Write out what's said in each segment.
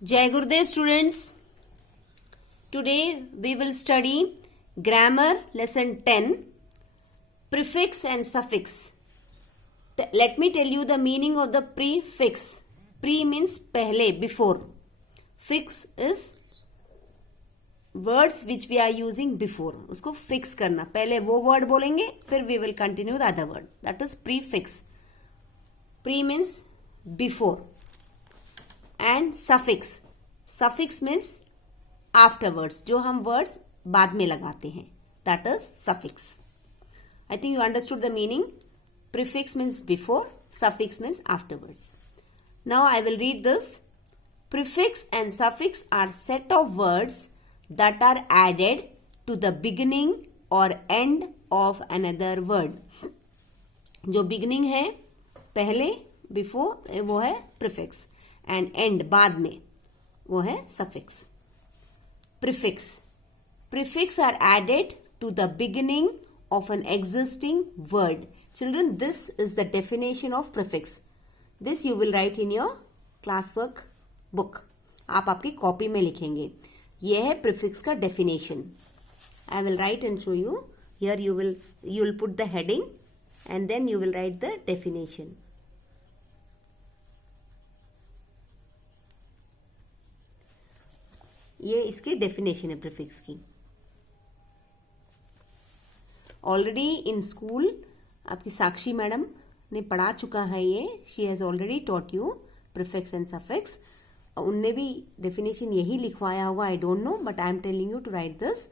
Jai Gurudev students, today we will study grammar lesson 10, prefix and suffix. Let me tell you the meaning of the prefix. Pre means pehle, before. Fix is words which we are using before. उसको fix करना. पहले वो word बोलेंगे, फिर we will continue the other word. That is prefix. Pre means before. And suffix. Suffix means afterwards. जो हम words बाद में लगाते हैं. That is suffix. I think you understood the meaning. Prefix means before. Suffix means afterwards. Now I will read this. Prefix and suffix are set of words that are added to the beginning or end of another word. जो beginning है पहले before वो है prefix and end बाद में वो है suffix. Prefix. Prefix are added to the beginning of an existing word. Children, this is the definition of prefix. This you will write in your classwork book. आप आपकी copy में लिखेंगे. यह है prefix का definition. I will write and show you. Here you will put the heading and then you will write the definition. ये इसकी definition है प्रीफिक्स की. ऑलरेडी इन स्कूल आपकी साक्षी मैडम ने पढ़ा चुका है ये. She has already taught you prefix and suffix. उनने भी डेफिनेशन यही लिखवाया हुआ. I don't know but I am telling you to write this.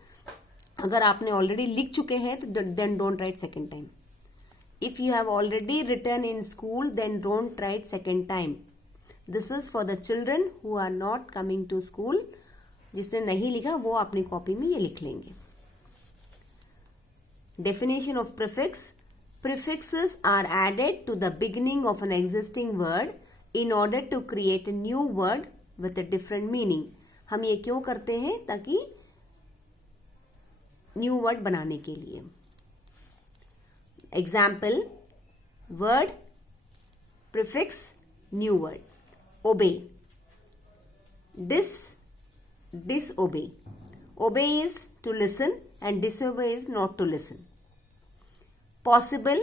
अगर आपने ऑलरेडी लिख चुके हैं तो then don't write second time. If you have already written in school then don't write second time. This is for the children who are not coming to school. जिसने नहीं लिखा वो अपनी कॉपी में ये लिख लेंगे. Definition of prefix. Prefixes are added to the beginning of an existing word in order to create a new word with a different meaning. हम ये क्यों करते हैं? ताकि न्यू वर्ड बनाने के लिए. Example word prefix new word. Obey. Disobey. Obey is to listen and disobey is not to listen. Possible,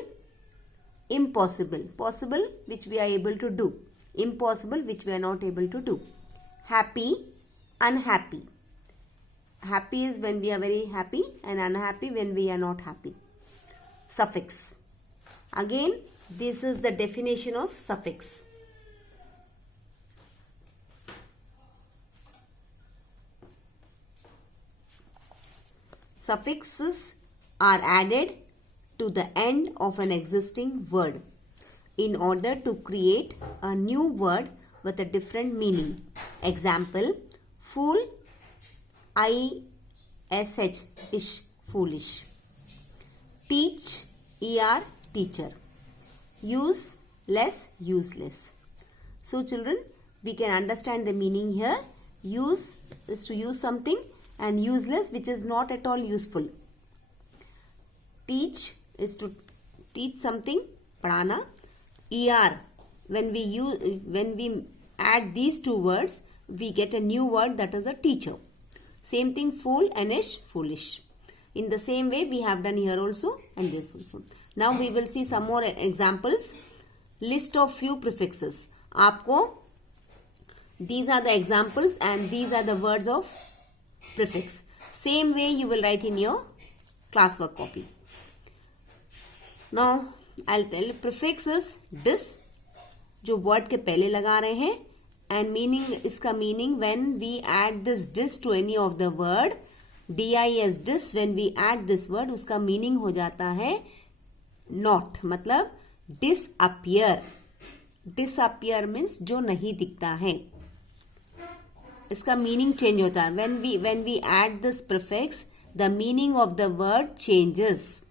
impossible. Possible which we are able to do. Impossible which we are not able to do. Happy, unhappy. Happy is when we are very happy and unhappy when we are not happy. Suffix. Again, this is the definition of suffix. Suffixes are added to the end of an existing word in order to create a new word with a different meaning. Example, fool, I-S-H, ish, foolish. Teach, E-R, teacher. Use, less, useless. So children, we can understand the meaning here. Use is to use something and useless which is not at all useful. Teach is to teach something, padhana. Er, when we add these two words we get a new word, that is a teacher. Same thing, fool and ish, foolish. In the same way we have done here also and this also. Now we will see some more examples. List of few prefixes. आपको these are the examples and these are the words of prefix. Same way you will write in your classwork copy. Now I'll tell prefix is dis, जो word के पहले लगा रहे हैं, and meaning, इसका meaning when we add this dis to any of the word, dis dis, when we add this word उसका meaning हो जाता है not, मतलब disappear. Disappear means जो नहीं दिखता है. इसका मीनिंग चेंज होता है. when we add this prefix the meaning of the word changes.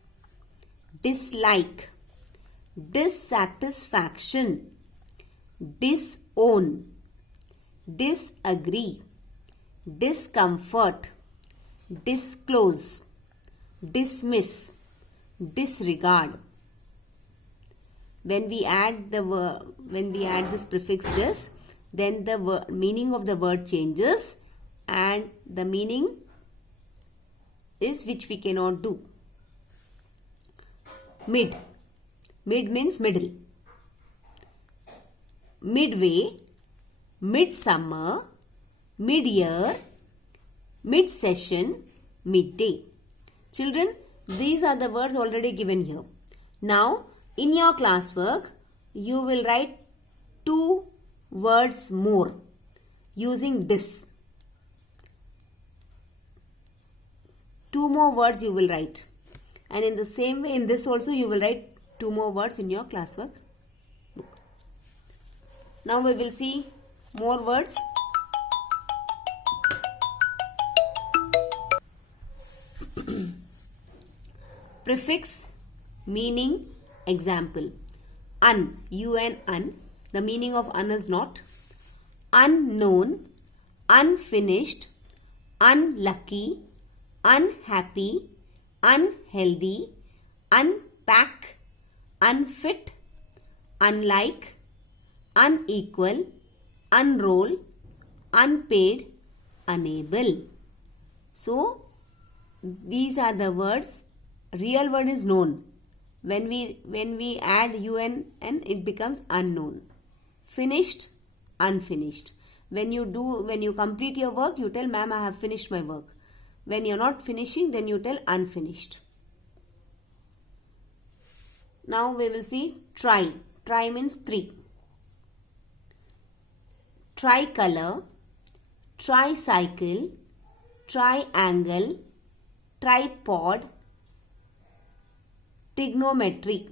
Dislike, dissatisfaction, disown, disagree, discomfort, disclose, dismiss, disregard. When we add this prefix dis, then the meaning of the word changes, and the meaning is which we cannot do. Mid. Mid means middle. Midway, midsummer, mid-year, mid-session, midday. Children, these are the words already given here. Now, in your classwork, you will write 2 words more using this. 2 more words you will write. And in the same way, in this also you will write 2 more words in your classwork book. Now we will see more words. Prefix, meaning, example. Un, un. The meaning of un is not. Unknown, unfinished, unlucky, unhappy, unhealthy, unpack, unfit, unlike, unequal, unroll, unpaid, unable. So, these are the words. Real word is known. When we add un, it becomes unknown. Finished, unfinished. When you complete your work, you tell, ma'am, I have finished my work. When you're not finishing, then you tell unfinished. Now we will see tri. Tri means 3. Tricolor, tricycle, triangle, tripod, trigonometry.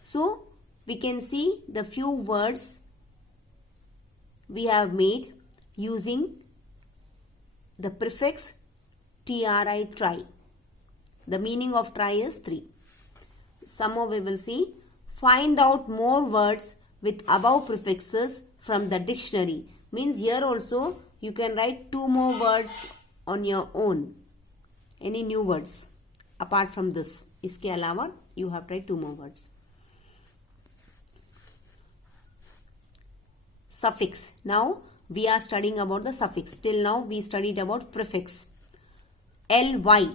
So, we can see the few words we have made using the prefix tri, tri. The meaning of tri is 3. Some more we will see. Find out more words with above prefixes from the dictionary. Means here also you can write 2 more words on your own. Any new words apart from this. इसके अलावा you have to write 2 more words. Suffix. Now we are studying about the suffix. Till now we studied about prefix. Ly.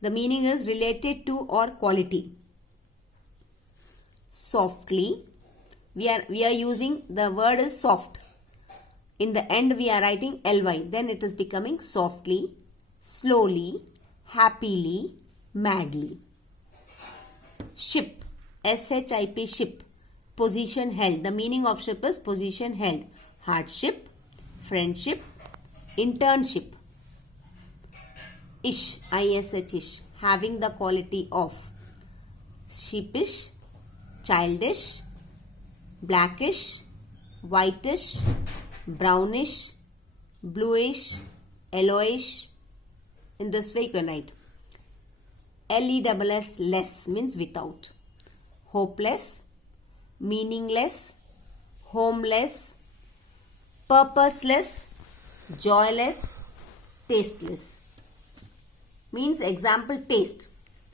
The meaning is related to or quality. Softly. We are using the word is soft. In the end we are writing ly. Then it is becoming softly, slowly, happily, madly. Ship. SHIP, ship. Position held. The meaning of ship is position held. Hardship, friendship, internship. Ish, ish, having the quality of. Sheepish, childish, blackish, whitish, brownish, bluish, yellowish. In this way you can write. LESS, less means without. Hopeless, meaningless, homeless, purposeless, joyless, tasteless. Means example taste.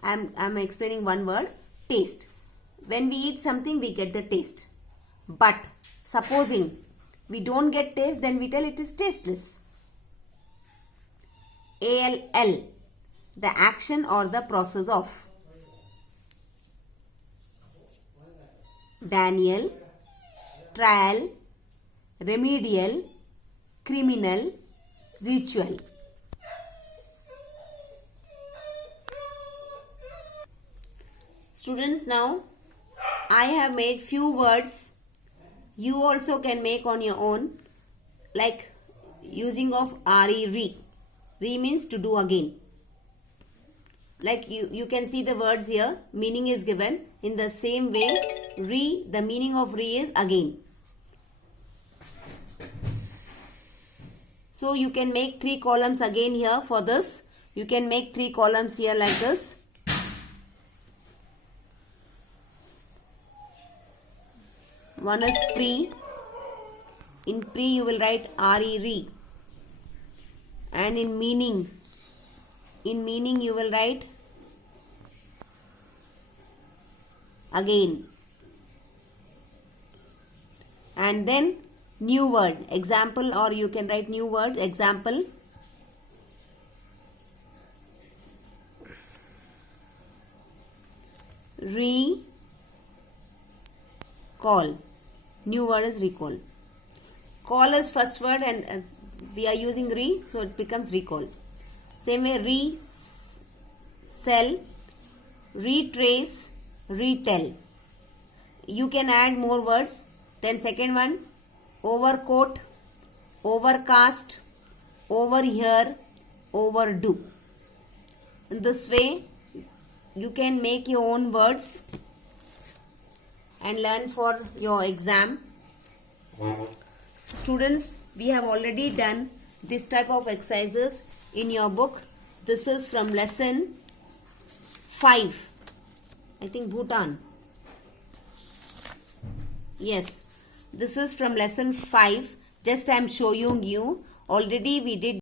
I am explaining one word, taste. When we eat something, we get the taste. But supposing we don't get taste, then we tell it is tasteless. ALL, the action or the process of. Daniel, trial, remedial, criminal, ritual. Students, now I have made few words. You also can make on your own, like using of re, re. Re means to do again. Like you can see the words here, meaning is given. In the same way, re, the meaning of re is again. So you can make 3 columns again here for this. You can make 3 columns here like this. One is pre. In pre you will write re, re. And in meaning you will write again. and then new word example, or you can write new words example. Recall. New word is recall. Call is first word and we are using re, so it becomes recall. Same way, resell, retrace, retell. You can add more words. Then second one, overcoat, overcast, overhear, overdo. In this way, you can make your own words and learn for your exam. Students, we have already done this type of exercises in your book. This is from lesson 5. I think Bhutan. Yes, this is from lesson 5. Just I am showing you. Already we did